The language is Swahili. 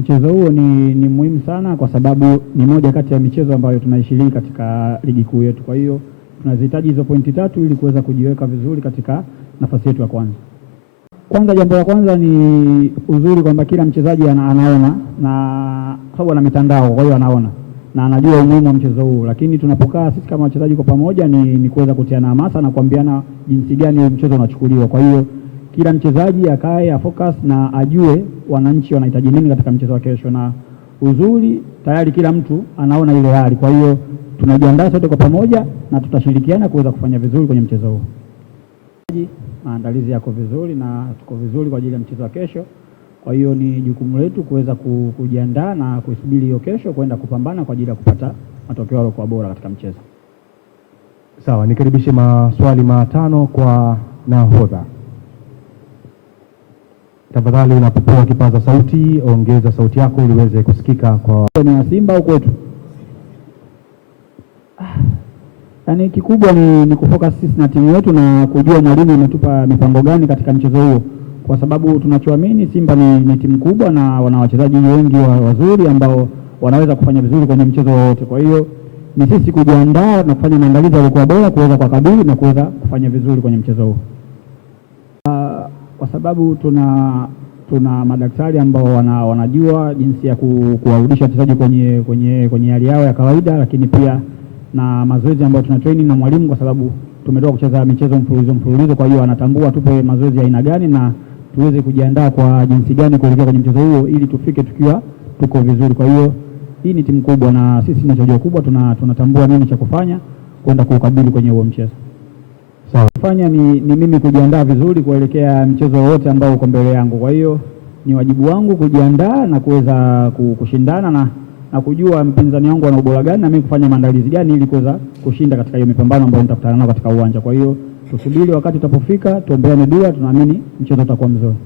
Mchezo huo ni muhimu sana kwa sababu ni moja kati ya michezo ambayo tunaishiriki katika ligi kuu yetu. Kwa hiyo tunazihitaji hizo pointi 3 ili kuweza kujiweka vizuri katika nafasi yetu ya kwanza. Kwanza, jambo la kwanza ni uzuri kwamba kila mchezaji anaona, na sababu ana mitandao, kwa hiyo anaona na anajua umuhimu wa mchezo huu. Lakini tunapokaa sisi kama wachezaji kwa pamoja ni kuweza kutiana hamasa na kuambiana jinsi gani mchezo unachukuliwa. Kwa hiyo kila mchezaji akae focus na ajue wananchi wanahitaji nini katika mchezo wa kesho, na uzuri tayari kila mtu anaona ile hali. Kwa hiyo tunajiandaa sote kwa pamoja na tutashirikiana kuweza kufanya vizuri kwenye mchezo huu. Maandalizi yako vizuri na tuko vizuri kwa ajili ya mchezo wa kesho. Kwa hiyo ni jukumu letu kuweza kujiandaa na kusubiri hiyo kesho kwenda kupambana kwa ajili ya kupata matokeo yaliyokuwa bora katika mchezo. Sawa, nikaribishe maswali 5 kwa nahodha. Tafadhali unapopewa kipaza sauti, ongeza sauti yako ili uweze kusikika kwa ni Simba au kwetu. Yaani kikubwa ni kufocus sisi na timu yetu na kujua mwalimu ametupa mipango gani katika mchezo huo, kwa sababu tunachoamini Simba ni timu kubwa na wana wachezaji wengi wazuri ambao wanaweza kufanya vizuri kwenye mchezo wote. Kwa hiyo ni sisi kujiandaa na kufanya maandalizi yaliokuwa bora kuweza kukabili na kuweza kufanya vizuri kwenye mchezo huo. Kwa sababu tuna madaktari ambao wanajua jinsi ya kuwarudisha wachezaji kwenye hali yao ya kawaida, lakini pia na mazoezi ambayo tuna training na mwalimu, kwa sababu tumetoka kucheza michezo mfululizo. Kwa hiyo anatambua tupe mazoezi ya aina gani na tuweze kujiandaa kwa jinsi gani kuelekea kwenye mchezo huo ili tufike tukiwa tuko vizuri. Kwa hiyo hii ni timu kubwa na sisi tunachojua kubwa tunatambua nini cha kufanya kwenda kukabili kwenye huo mchezo. Sawa. Kufanya ni mimi kujiandaa vizuri kuelekea mchezo wote ambao uko mbele yangu. Kwa hiyo ni wajibu wangu kujiandaa na kuweza kushindana na kujua mpinzani wangu ana ubora gani na mimi kufanya maandalizi gani ili kuweza kushinda katika hiyo mipambano ambayo nitakutana nayo katika uwanja. Kwa hiyo tusubiri wakati utapofika, tuombeane dua, tunaamini mchezo utakuwa mzuri.